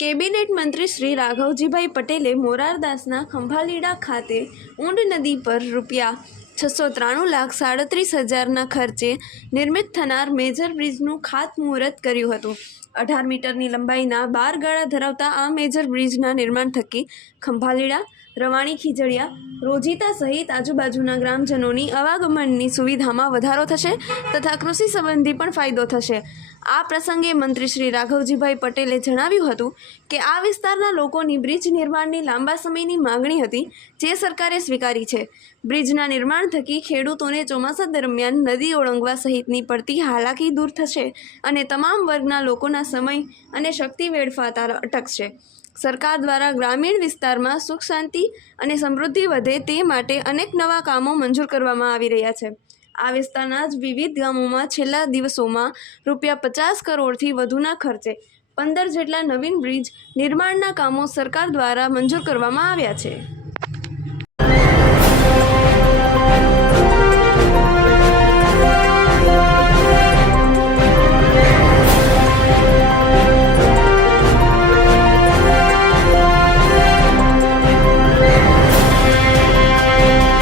Cabinet મંત્રી શ્રી રાઘવજીભાઈ પટેલે મોરારદાસના ખંભાલીડા ખાતે ઊંડ નદી પર રૂપિયા છસો ત્રાણું લાખ સાડત્રીસ હજારના ખર્ચે નિર્મિત થનાર મેજર બ્રિજનું ખાતમુહૂર્ત કર્યું હતું. અઢાર મીટરની લંબાઈના બાર ગાળા ધરાવતા આ મેજર બ્રિજના નિર્માણ થકી ખંભાલીડા, રવાણી ખીજડીયા રોજીતા સહિત આજુબાજુના ગ્રામજનોની અવાગમનની સુવિધામાં વધારો થશે તથા કૃષિ સંબંધી પણ ફાયદો થશે. આ પ્રસંગે મંત્રી શ્રી રાઘવજીભાઈ પટેલે જણાવ્યું હતું કે આ વિસ્તારના લોકોની બ્રિજ નિર્માણની લાંબા સમયની માંગણી હતી, જે સરકારે સ્વીકારી છે. બ્રિજના નિર્માણ થકી ખેડૂતોને ચોમાસા દરમિયાન નદી ઓળંગવા સહિતની પડતી હાલાકી દૂર થશે અને તમામ વર્ગના લોકોના સમય અને શક્તિ વેડફાતા અટકશે. સરકાર દ્વારા ગ્રામીણ વિસ્તારમાં સુખ શાંતિ અને સમૃદ્ધિ વધે તે માટે અનેક નવા કામો મંજૂર કરવામાં આવી રહ્યા છે. આ વિસ્તારના જ વિવિધ ગામોમાં છેલ્લા દિવસોમાં રૂપિયા પચાસ કરોડથી વધુના ખર્ચે પંદર જેટલા નવીન બ્રિજ નિર્માણના કામો સરકાર દ્વારા મંજૂર કરવામાં આવ્યા છે.